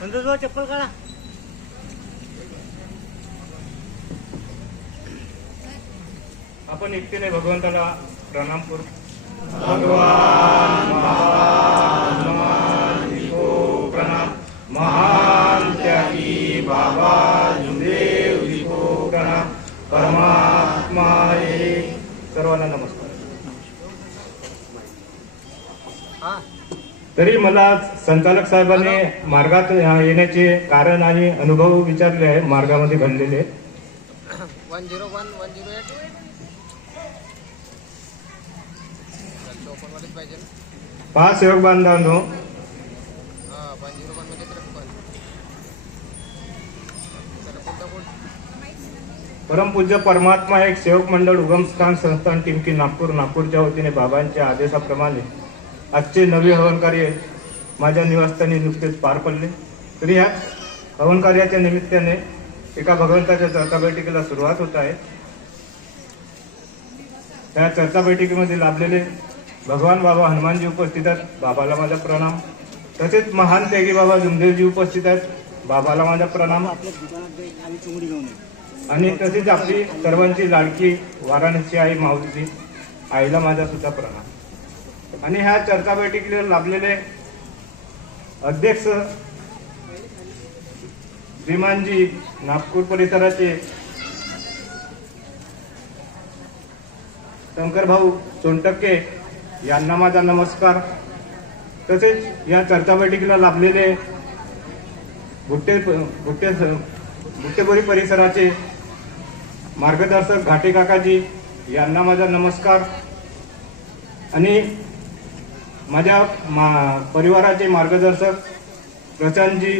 संतोषभाऊ चप्पल काढा. आपण एकटीने भगवंताला प्रणाम करू. प्रणाम. महान त्यागी बाबा जुदेव लिखो प्रणाम. परमात्मा एक सर्वांना नमस्कार. हा. तरी मला संचालक साहेबांनी मार्गात येण्याचे कारण आणि अनुभव विचारले आहे मार्गामध्ये घडलेले. पहा सेवक बांधवांनो. परमपूज्य परमात्मा एक सेवक मंडळ उगमस्थान संस्थान टिमकी नागपूर नागपूरच्या वतीने बाबांच्या आदेशाप्रमाणे आजचे नवे हवन कार्य माझ्या निवासस्थानी नुकतेच पार पडले. तरी ह्या हवन कार्याच्या निमित्ताने एका भगवंताच्या चर्चा बैठकीला सुरुवात होत आहे. त्या चर्चा बैठकीमध्ये लाभलेले भगवान बाबा हनुमानजी उपस्थित आहेत बाबाला माझा प्रणाम. तसेच महान त्यागी बाबा जुमदेवजी उपस्थित आहेत बाबाला माझा प्रणाम. आणि तसेच आपली सर्वांची लाडकी वाराणसी आई माऊली आईला माझा सुद्धा प्रणाम. आणि ह्या चर्चा बैठकीला लाभलेले अध्यक्ष श्रीमानजी नागपूर परिसराचे शंकरभाऊ सोनटक्के यांना माझा नमस्कार. तसेच या चर्चा बैठकीला लाभलेले भुट्टे भुट्टे भुट्टेबोरी परिसराचे मार्गदर्शक घाटे काकाजी यांना माझा नमस्कार. आणि माझ्या मा परिवाराचे मार्गदर्शक प्रशांतजी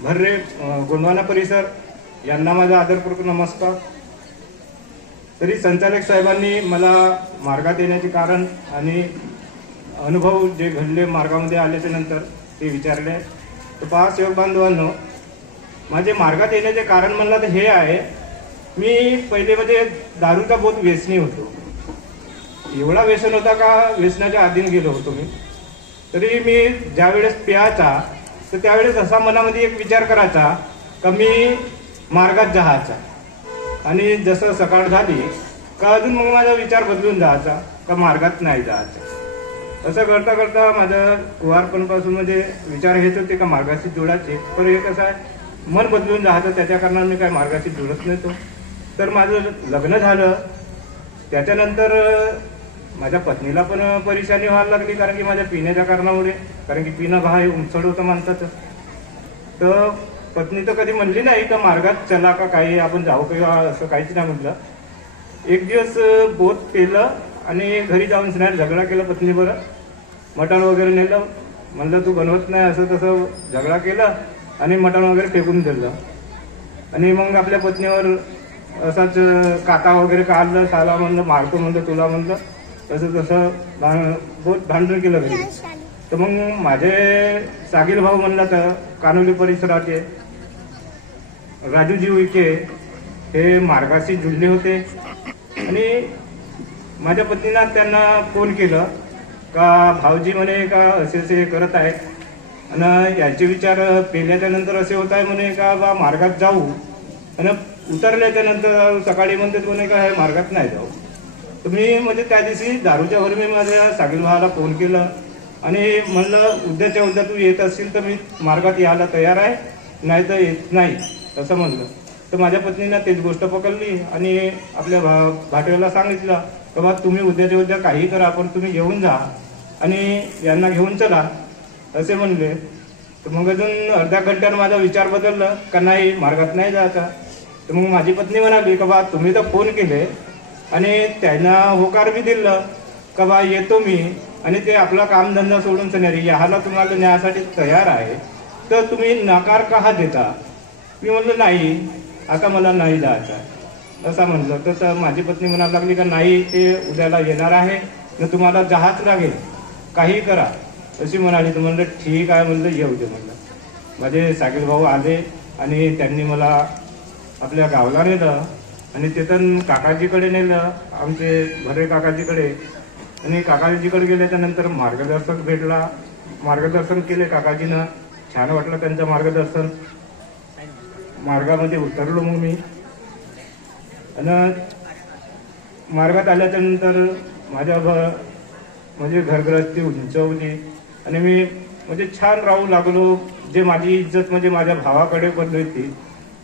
भर्रे अ, गोंडवाना परिसर यांना माझा आदरपूर्वक नमस्कार. तरी संचालक साहेबांनी मला मार्गात येण्याचे कारण आणि अनुभव जे घडले मार्गामध्ये आल्याच्यानंतर ते विचारले. तर पहा सेवक बांधवांनो माझे मार्गात येण्याचे कारण म्हणलं तर हे आहे मी पहिले म्हणजे दारूचा बहुत व्यसनी होतो. एवढा व्यसन होता का व्यसनाच्या आधीन गेलो होतो मी. तरी मी ज्यावेळेस प्यायचा तर त्यावेळेस असा मनामध्ये एक विचार करायचा का मी मार्गात जायचा. आणि जसं सकाळ झाली का अजून मग माझा विचार बदलून जायचा का मार्गात नाही जायचा. असं करता करता माझं कुवारपणपासून म्हणजे विचार घेत होते का मार्गाशी जुळायचे. पण हे कसं आहे मन बदलून राहतं त्याच्या कारणाने मी काय मार्गाशी जुळत नव्हतो. तर माझं लग्न झालं. त्याच्यानंतर माझ्या पत्नीला पण परेशानी व्हायला लागली कारण की माझ्या पिण्याच्या कारणामुळे. कारण की पिणं भा हे उंचड होतं माणसाचं तर पत्नी तर कधी म्हणली नाही का मार्गात चला का काही आपण जाऊ किंवा असं काहीच नाही म्हटलं. एक दिवस बोध केलं पेलं आणि घरी जाऊन स्नॅट झगडा केला पत्नीबरोबर मटण वगैरे नेलं. म्हणलं तू बनवत नाही असं तसं झगडा केला आणि मटण वगैरे फेकून दिलं. आणि मग आपल्या पत्नीवर असाच काका वगैरे काढलं साला म्हणलं मारतो म्हणलं तुला म्हणलं. तसं तसं भा- बहुत भांडण केलं घरी तर मग माझे सागिल भाऊ म्हणला तर कानोली परिसराचे राजूजी उईके हे मार्गाशी जुळले होते. आणि माझ्या पत्नीनं त्यांना फोन केलं. का भाऊजी म्हणे का असे असे करत आहेत आणि याचे विचार पेल्याच्या नंतर असे होत आहे म्हणे का बा मार्गात जाऊ. आणि उतरल्याच्या नंतर सकाळी म्हणतात म्हणे का हे मार्गात नाही जाऊ. तर मी म्हणजे त्या दिवशी दारूच्या वर मी माझ्या सागिल भावाला फोन केला आणि म्हणलं उद्याच्या उद्या तू येत असशील तर मी मार्गात यायला तयार आहे नाही तर येत नाही असं म्हणलं. तर माझ्या पत्नीनं तेच गोष्ट पकडली आणि आपल्या भा भाटेला सांगितलं की बा तुम्ही उद्याच्या उद्या काही करा पण तुम्ही घेऊन जा आणि यांना घेऊन चला असे म्हणले. तर मग अजून अर्ध्या घंट्यानं माझा विचार बदलला का नाही मार्गात नाही जायचा? तर मग माझी पत्नी म्हणाली का बा तुम्ही तर फोन केले आणि त्यांना होकार बी दिलं का बा येतो मी आणि ते आपला कामधंदा सोडून सनेरी ह्याला तुम्हाला न्यायासाठी तयार आहे. तर तुम्ही नकार का देता? मी म्हणलं नाही आता मला नाही जायचं आहे असं म्हणलं. तर तर माझी पत्नी म्हणायला लागली का नाही ते उद्याला येणार आहे. तर तुम्हाला जाहाच लागेल. काही करा. अशी म्हणाली. तर म्हणलं ठीक आहे. म्हणलं येऊ दे. म्हणलं. माझे सागीर भाऊ आले आणि त्यांनी मला आपल्या गावाला नेलं. आणि तिथून काकाजीकडे नेलं आमचे भरे काकाजीकडे. आणि काकाजीकडे गेल्याच्यानंतर मार्गदर्शक भेटला. मार्गदर्शन केले काकाजीनं. छान वाटलं त्यांचं मार्गदर्शन. मार्गामध्ये उतरलो मग मी. आणि मार्गात आल्याच्यानंतर माझ्या भ म्हणजे घरगृहस्थी उंचवली आणि मी म्हणजे छान राहू लागलो. जे माझी इज्जत म्हणजे माझ्या भावाकडे बदलली होती.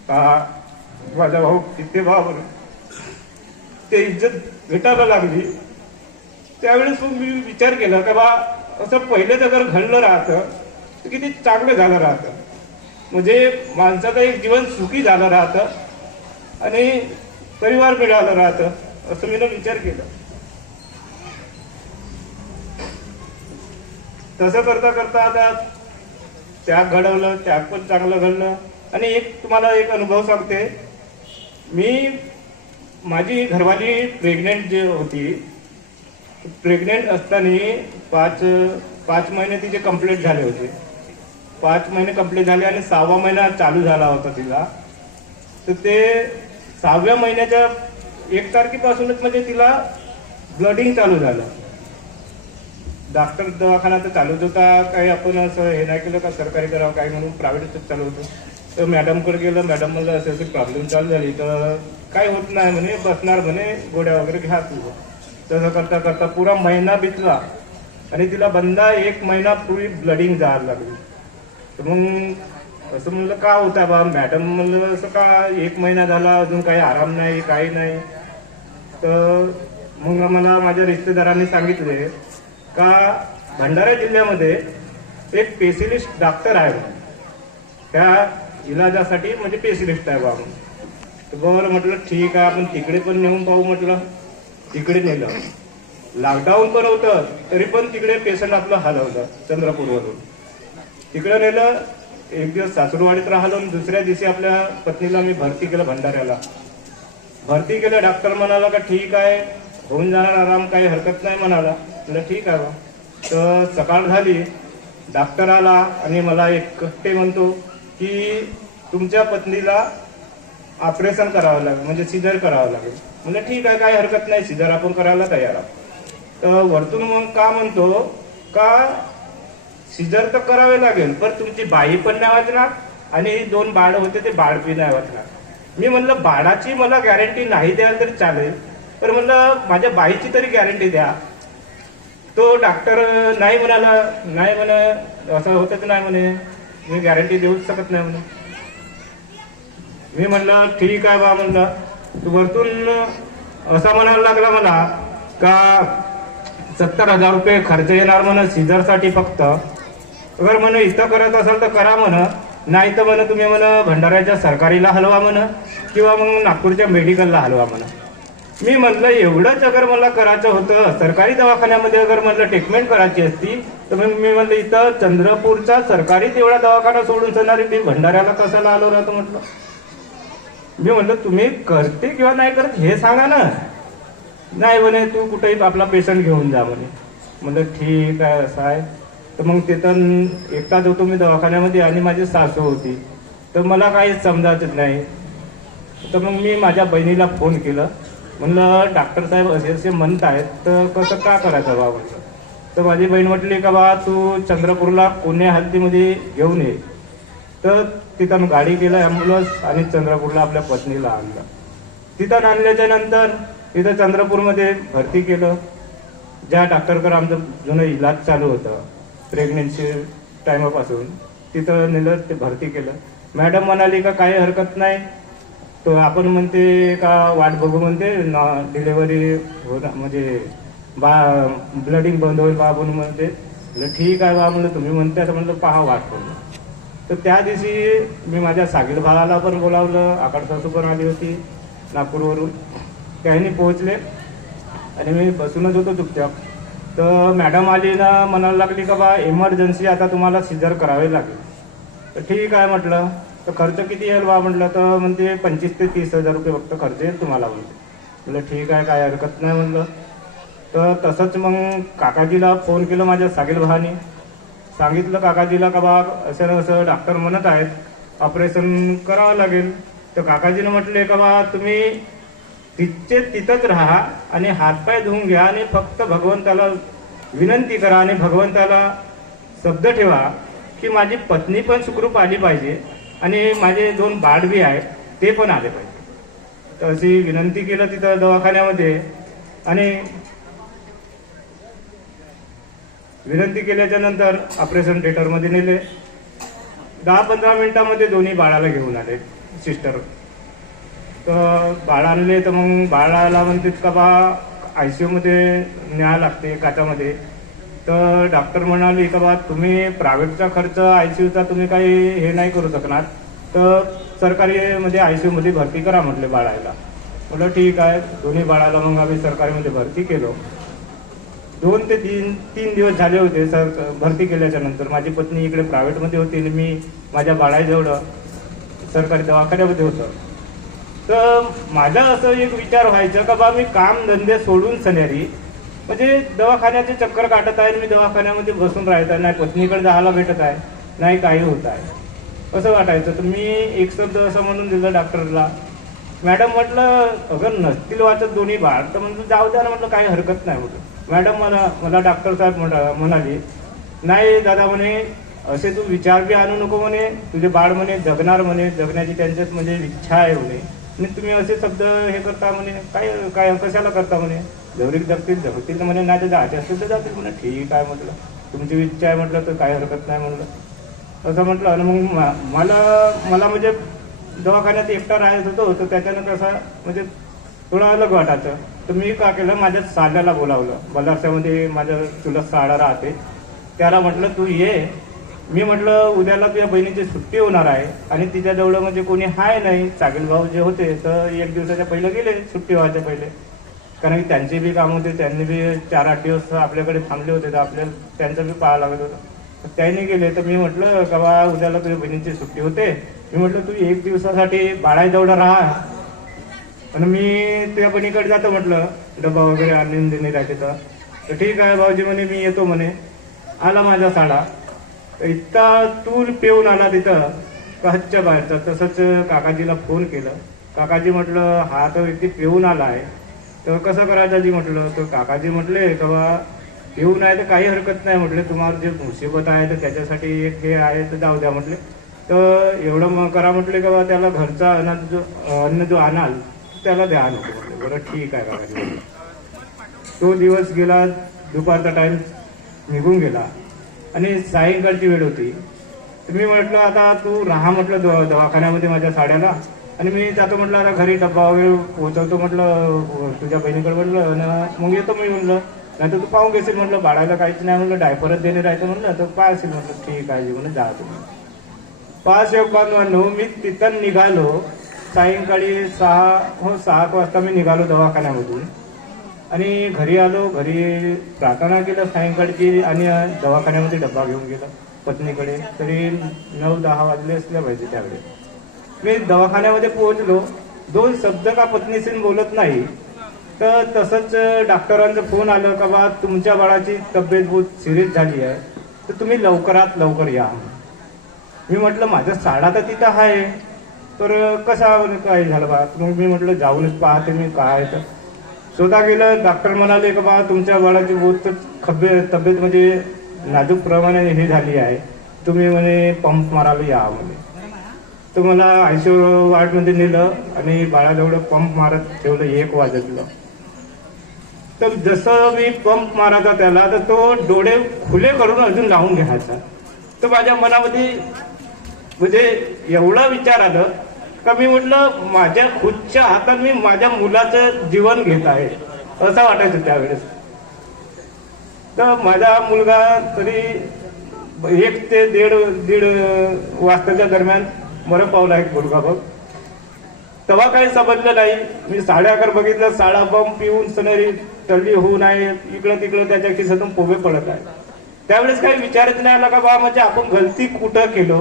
का माझा भाऊ किती भाव ते इज्जत भेटायला लागली. त्यावेळेस मी विचार केला का बा असं पहिलेच अगर घडलं राहतं तर किती चांगलं झालं राहतं. म्हणजे माणसाचं एक जीवन सुखी झालं राहतं आणि परिवार मिळालं राहतं असं मी विचार केला. तसं करता करता आता त्याग घडवलं त्याग पण चांगलं घडलं. आणि एक तुम्हाला एक अनुभव सांगते. मी माझी घरवाली प्रेग्नेंट जे होती प्रेग्नेंट असताना पाच पाच महिने तिचे कंप्लीट झाले होते. पाच महिने कंप्लीट झाले आणि सहावा महिना चालू झाला होता तिला. तर ते सहाव्या महिन्याच्या एक तारखेपासूनच म्हणजे तिला ब्लडिंग चालू झालं. डॉक्टर दवाखाना तर चालूच होता काही आपण असं हे नाही केलं का सरकारी करावं काय म्हणून प्रायव्हेटच चालू होतं. तर मॅडमकडे गेलं मॅडम म्हणलं असे असे प्रॉब्लेम चालू झाली तर काय होत नाही म्हणे बसणार म्हणे गोड्या वगैरे घ्या तू. तसं करता करता पुरा महिना बितला आणि तिला बंदा एक महिना पूर्वी ब्लडिंग जायला लागली. तर मग असं म्हणलं का होता बा? मॅडम म्हणलं असं का एक महिना झाला अजून काही आराम नाही काही नाही. तर मग मला माझ्या रिश्तेदारांनी सांगितले का भंडारा जिल्ह्यामध्ये एक स्पेशलिस्ट डॉक्टर आहे त्या इलाजासाठी म्हणजे पेशलिस्ट आहे बाबा म्हणून तर बरं म्हटलं ठीक आहे आपण तिकडे पण नेऊन पाहू म्हटलं. तिकडे नेलं. लॉकडाऊन पण होतं तरी पण तिकडे पेशंट आपलं हलवलं चंद्रपूरवरून. तिकडे नेलं एक दिवस सासूरवाडीत राहिलो आणि दुसऱ्या दिवशी आपल्या पत्नीला मी भरती केलं भंडाऱ्याला. भरती केलं डॉक्टर म्हणाला का ठीक आहे होऊन जाणार आराम काही हरकत नाही म्हणाला. म्हटलं ठीक आहे बा. तर सकाळ झाली डॉक्टर आला आणि मला एक कट्टे म्हणतो की तुमच्या पत्नीला ऑपरेशन करावं लागेल म्हणजे सिजर करावं लागेल. म्हणजे ठीक आहे काही हरकत नाही सिजर आपण करायला तयार आहोत. तर वरतून मग का म्हणतो का सिजर तर करावे लागेल पण तुमची बाई पण नाही वाचणार आणि दोन बाळ होते ते बाळ बी नाही वाचणार. मी म्हणलं बाळाची मला गॅरंटी नाही द्याल तरी चालेल पण म्हणलं माझ्या बाईची तरी गॅरंटी द्या. तो डॉक्टर नाही म्हणाला नाही म्हण असं होतच नाही म्हणे. मी गॅरंटी देऊच शकत नाही म्हणे मी म्हणलं ठीक आहे बा म्हणलं. वरतून असा म्हणायला लागला मला का सत्तर हजार रुपये खर्च येणार म्हण सीझरसाठी फक्त. अगर म्हण इथं करत असाल तर करा म्हण. नाही तर म्हण तुम्ही म्हण भंडाऱ्याच्या सरकारीला हलवा म्हण किंवा मग नागपूरच्या मेडिकलला हलवा म्हण. मी म्हटलं एवढंच अगर मला करायचं होतं सरकारी दवाखान्यामध्ये अगर म्हटलं ट्रीटमेंट करायची असती तर मग मी म्हटलं इथं चंद्रपूरचा सरकारी तेवढा दवाखाना सोडून सणारी मी भंडाऱ्याला कशाला आलो राहतो म्हटलं? मी म्हटलं तुम्ही करते किंवा नाही करत हे सांगा ना. नाही म्हणे तू कुठेही आपला पेशंट घेऊन जा म्हणे. म्हटलं ठीक आहे असं आहे. तर मग तिथं एकटाच होतो मी दवाखान्यामध्ये आणि माझी सासू होती. तर मला काहीच समजायचंच नाही. तर मग मी माझ्या बहिणीला फोन केला. म्हणलं डॉक्टर साहेब असे असे म्हणत आहेत तर कसं का करायचं बा म्हटलं तर माझी बहीण म्हटली का बा तू चंद्रपूरला पुणे हद्दीमध्ये घेऊन ये. तर तिथं गाडी केलं ॲम्ब्युलन्स आणि चंद्रपूरला आपल्या पत्नीला आणलं. तिथं आणल्याच्या नंतर तिथं चंद्रपूरमध्ये भरती केलं. ज्या डॉक्टरकडं आमचं जुनं इलाज चालू होतं प्रेग्नेन्सी टायमापासून तिथं नेलं ते भरती केलं. मॅडम म्हणाली का काही हरकत नाही तर आपण म्हणते का वाट बघू म्हणते डिलेवरी हो म्हणजे बा ब्लडिंग बंद होईल बा म्हणून म्हणते. म्हणलं ठीक आहे बा म्हणलं तुम्ही म्हणते तर म्हणलं पहा वाट बघू. तर त्या दिवशी मी माझ्या सागीर भावाला पण बोलावलं आकाड सासू पण आली होती नागपूरवरून. त्यांनी पोहोचले आणि मी बसूनच होतो चुपचाप. तर मॅडम आली ना म्हणायला लागली का बा इमर्जन्सी आता तुम्हाला सिजर करावे लागेल. तर ठीक आहे म्हटलं. तर खर्च किती येईल बा म्हटलं तर म्हणजे पंचवीस ते तीस हजार रुपये फक्त खर्च येईल तुम्हाला म्हणते. म्हटलं ठीक आहे काय हरकत नाही म्हणलं तर तसंच मग काकाजीला फोन केलं माझ्या सागीर भावानी. सांगितलं काकाजीला का बा असं न असं डॉक्टर म्हणत आहेत ऑपरेशन करावं लागेल. तर काकाजीनं म्हटले का बा तुम्ही तिथचे तिथंच राहा आणि हातपाय धुवून घ्या आणि फक्त भगवंताला विनंती करा आणि भगवंताला शब्द ठेवा की माझी पत्नी पण सुखरूप आली पाहिजे. आणि माझे दोन बाळ आहेत ते पण आले पाहिजे. तर अशी विनंती केलं तिथं दवाखान्यामध्ये आणि विनंती केल्याच्यानंतर ऑपरेशन थिएटरमध्ये नेले. दहा पंधरा मिनिटामध्ये दोन्ही बाळाला घेऊन आले सिस्टर. तर बाळ आणले तर मग बाळाला म्हणते का बा आय सी मध्ये न्याय लागते काचामध्ये तर डॉक्टर म्हणाले का बा तुम्ही प्रायव्हेटचा खर्च आयसीयूचा तुम्ही काही हे नाही करू शकणार. तर सरकारी म्हणजे आय सी यूमध्ये भरती करा म्हटले बाळायला म्हटलं ठीक आहे. दोन्ही बाळाला मग आम्ही सरकारीमध्ये भरती केलो. दोन ते तीन तीन दिवस झाले होते सर भरती केल्याच्यानंतर. माझी पत्नी इकडे प्रायव्हेटमध्ये होती आणि मी माझ्या बाळाजवळ सरकारी दवाखान्यामध्ये होतं. तर माझा असं एक विचार व्हायचा का बा मी काम धंदे सोडून सनेरी म्हणजे दवाखान्याचे चक्कर काटत आहे मी दवाखान्यामध्ये बसून राहत आहे नाही पत्नीकडे जायला भेटत आहे नाही काही होत आहे. असं वाटायचं. तर मी एक शब्द असं म्हणून दिलं डॉक्टरला. मॅडम म्हटलं अगर नसतील वाचत दोन्ही बाळ. तर म्हटलं जाऊ द्या ना म्हटलं काही हरकत नाही होतं. मॅडम मला मला डॉक्टर साहेब म्हणा- म्हणाले नाही दादा म्हणे असे तू विचार बी आणू नको म्हणे तुझे बाळ म्हणे जगणार म्हणे जगण्याची त्यांच्यात म्हणजे इच्छा आहे म्हणे आणि तुम्ही असे शब्द हे करता म्हणे काय काय कशाला करता म्हणे जवळीक जगतील जगतील तर म्हणे नाही तर जायचे असतील तर जातील म्हणे. ठीक आहे म्हटलं. तुमची इच्छा आहे म्हटलं तर काही हरकत नाही म्हटलं. असं म्हटलं आणि मग मा- मला मला म्हणजे दवाखान्यात एकटा राहत होतो तर त्याच्यानं कसं म्हणजे थोडं अलग वाटायचं. तर मी का केलं माझ्या साल्याला बोलावलं. बल्लारशामध्ये माझ्या चुलत साडा राहते. त्याला म्हटलं तू ये. मी म्हटलं उद्याला तुझ्या बहिणीची सुट्टी होणार आहे आणि तिच्याजवळ म्हणजे कोणी हाय नाही. चागील भाऊ जे होते तर एक दिवसाच्या पहिले गेले सुट्टी व्हायच्या पहिले. कारण की त्यांचे बी काम होते त्यांनी बी चार आठ दिवस आपल्याकडे थांबले होते तर आपल्याला त्यांचं बी पाहावं लागत होतं. त्यांनी गेले तर मी म्हटलं का बा उद्याला तुझ्या बहिणीची सुट्टी होते. मी म्हटलं तू एक दिवसासाठी बाळाजवळ राहा. आणि मी तुझ्या बहिणीकडे जातो म्हटलं डबा वगैरे आणून देणे राहते तर तर ठीक आहे भाऊजी म्हणे मी येतो म्हणे. आला माझा साडा. तर इतका तूर पेऊन आला तिथं कच्च्या बाहेरचा. तसंच काकाजीला फोन केलं. काकाजी म्हटलं हा तर व्यक्ती पेऊन आला आहे तर कसं करायचं जी म्हटलं? तर काकाजी म्हटले का बा येऊ नाही तर काही हरकत नाही म्हटले. तुम्हाला जे मुसीबत आहे तर त्याच्यासाठी एक हे आहे तर जाऊ द्या म्हटले. तर एवढं मग करा म्हटले का बा त्याला घरचा अन्न जो अन्न जो आणाल त्याला द्या नको म्हटले. बरं ठीक आहे काकाजी. तो दिवस गेला दुपारचा टाइम निघून गेला. आणि सायंकाळची वेळ होती. तर मी म्हटलं आता तू राहा म्हटलं दवा- दवाखान्यामध्ये माझ्या साड्याला. आणि मी जातो म्हटलं आता घरी डब्बा वगैरे पोहोचवतो म्हटलं तुझ्या बहिणीकडे म्हटलं आणि मग येतो मी म्हटलं. नाही तर तू पाहून घेशील म्हटलं बाळायला काहीच नाही म्हटलं डायपरच देणे राहायचं म्हटलं तर पाहशील म्हटलं ठीक आहे म्हणून जा तुम्ही पाच एक बांधवांनो मी तिथं निघालो. सायंकाळी सहा हो सहा एक वाजता मी निघालो दवाखान्यामधून. आणि घरी आलो घरी प्रार्थना केलं सायंकाळची आणि दवाखान्यामध्ये डब्बा घेऊन गेला पत्नीकडे. तरी नऊ दहा वाजले असले पाहिजे त्यावेळेस मी दवाखान्यामध्ये पोहोचलो. दोन शब्द का पत्नीशी बोलत नाही. तर तसंच डॉक्टरांचं फोन आलं का बा तुमच्या बाळाची तब्येत बहुत सिरियस झाली आहे. तर तुम्ही लवकरात लवकर या. मी म्हटलं माझा साडा तर तिथं आहे. तर कसा काय झालं बा? मग मी म्हटलं जाऊनच पाहते मी काय तर. स्वतः गेलं डॉक्टर म्हणाले का बा तुमच्या बाळाची बहुत खब्बे तब्येत म्हणजे नाजूक प्रमाणे हे झाली आहे. तुम्ही म्हणे पंप मारायला या म्हणे. तर मला आयसीयू वार्डमध्ये नेलं आणि बाळाजवळ पंप मारत ठेवलं एक वाजतलं. तर जसं मी पंप मारायचा त्याला तर तो डोळे खुले करून अजून लावून घ्यायचा. तर माझ्या मनामध्ये म्हणजे एवढा विचार आलं का मी म्हटलं माझ्या खुदच्या हातात मी माझ्या मुलाचं जीवन घेत आहे असं वाटायचं त्यावेळेस. तर माझा मुलगा तरी एक ते दीड दीड वाजताच्या दरम्यान मरण पावला एक मुलगा बघ. तेव्हा काही समजलं नाही. मी साड्याकर बघितलं साडा बम पिऊन सनरी टल्ली होऊ नये इकडं तिकडं त्याच्या खिसातून पोवे पडत आहे त्यावेळेस काही विचारच नाही आला का बा म्हणजे आपण गलती कुठं केलो?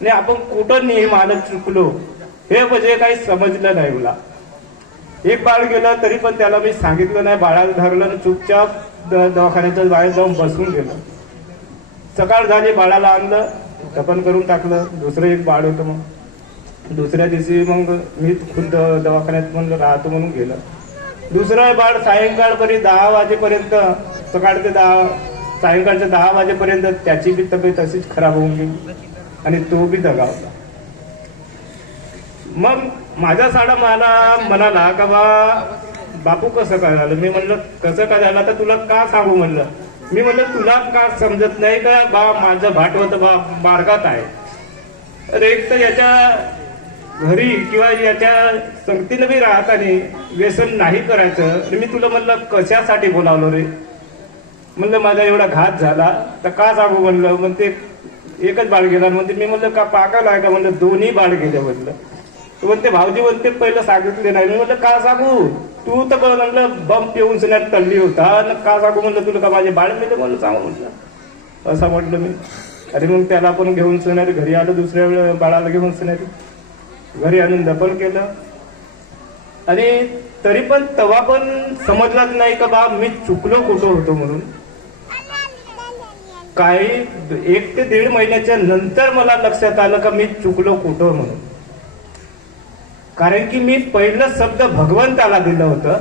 आणि आपण कुठं नियमानं चुकलो? हे म्हणजे काही समजलं नाही मला. एक बाळ गेलं तरी पण त्याला मी सांगितलं नाही. बाळाला धरलं आणि चुपचाप द- दवाखान्याच्या बाहेर जाऊन बसून गेलं. सकाळ झाली बाळाला आणलं. दफन करून टाकलं. दुसरं एक बाळ होतं मग. दुसऱ्या दिवशी मग मी खुद दवाखान्यात म्हणलं राहतो म्हणून गेलं. दुसरं बाळ सायंकाळपर्यंत दहा वाजेपर्यंत सकाळ ते दहा सायंकाळच्या दहा वाजेपर्यंत त्याची बी तब्येत अशीच खराब होऊन गेली. आणि तो बी दगावला मग माझा साडा मला म्हणाला का बा बापू कसं काय झालं? मी म्हणलं कसं काय झालं? तर तुला का सांगू म्हणलं? मी म्हणलं तुला का समजत नाही का? बा माझं भाटवत बा मार्गात आहे. अरे एक तर याच्या घरी किंवा याच्या संगतीनं बी राहताना व्यसन नाही करायचं. मी तुला म्हणलं कशासाठी बोलावलं रे? म्हणलं माझा एवढा घात झाला. तर का सांगू म्हणलं? मग ते एकच बाळ गेला. म्हणते मी म्हणलं का पागल आहे का? म्हणलं दोन्ही बाळ गेले म्हणलं. तर म्हणते भाऊजी म्हणते पहिलं सांगितले नाही. मी म्हणलं का सांगू? तू तर म्हणलं बम पिऊन सुण्यात टल्ली होता. न का सांगू म्हणलं तुला का माझे बाळ मिळते म्हणलं सांगू म्हणलं असं म्हटलं मी. अरे मग त्याला पण घेऊन सुनारी घरी आलो दुसऱ्या वेळ बाळाला घेऊन सुनारी घरी आणून दफन केलं. आणि तरी पण तेव्हा पण समजलाच नाही का बा मी चुकलो कुठं होतो म्हणून? काही एक ते दीड महिन्याच्या नंतर मला लक्षात आलं का मी चुकलो कुठं म्हणून? कारण की मी पहिलं शब्द भगवंताला दिलं होतं.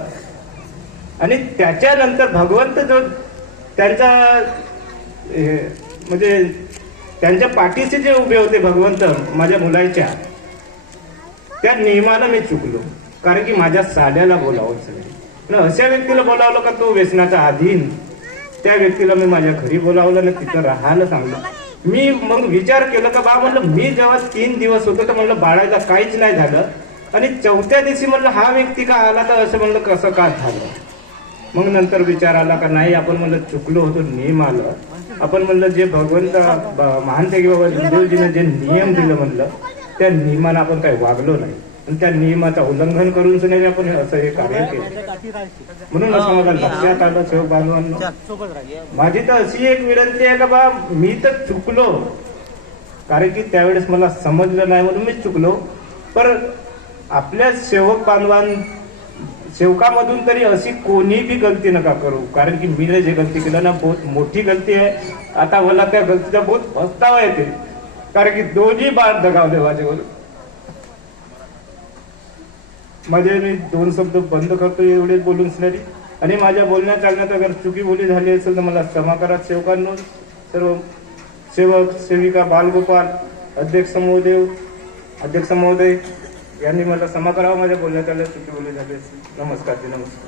आणि त्याच्यानंतर भगवंत जो त्यांचा हे, म्हणजे त्यांच्या पाठीशी जे उभे होते भगवंत माझ्या मुलाच्या त्या नियमानं मी चुकलो. कारण की माझ्या साड्याला बोलावं आणि अशा व्यक्तीला बोलावलं का तो व्यसनाचा अधीन त्या व्यक्तीला मी माझ्या घरी बोलावलं आणि तिथं राहायला सांगलं. मी मग विचार केला का बा म्हणलं मी जेव्हा तीन दिवस होतो तर म्हणलं बाळायला काहीच नाही झालं. आणि चौथ्या दिवशी म्हणलं हा व्यक्ती का आला तर असं म्हणलं कसं का झालं? मग नंतर विचार आला का नाही आपण म्हणलं चुकलो होतो नियम आलं. आपण म्हणलं जे भगवंत महान ते बाबा हिंदूजीनं जे नियम दिलं म्हणलं त्या नियमानं आपण काही वागलो नाही. आणि त्या नियमाचं उल्लंघन करून सुद्धा आपण असं हे कार्य केलं. म्हणून असं मला लक्षात आलं शेव बांधवांना माझी तर अशी एक विनंती आहे का बा मी तर चुकलो. कारण की त्यावेळेस मला समजलं नाही म्हणून मी चुकलो. पर आपल्या सेवक बांधवां सेवकामधून तरी अशी कोणीही गलती नका करू. कारण की मी जे गलती केलं ना बहुत मोठी गलती आहे. आता मला त्या गलतीचा बहुत पस्तावा येते. कारण की दोन्ही बाळ दगावले माझ्यावर. म्हणजे मी दोन शब्द बंद करतो एवढे बोलून सरी आणि माझ्या बोलण्या चालण्यात अगर चुकी बोली झाली असेल तर मला क्षमा करा सेवकांनो. सर्व सेवक सेविका बालगोपाल अध्यक्ष महोदय अध्यक्ष महोदय यांनी मला समाकारामध्ये बोलण्यात आलं चुकी बोलली जाते. नमस्कार जी नमस्कार.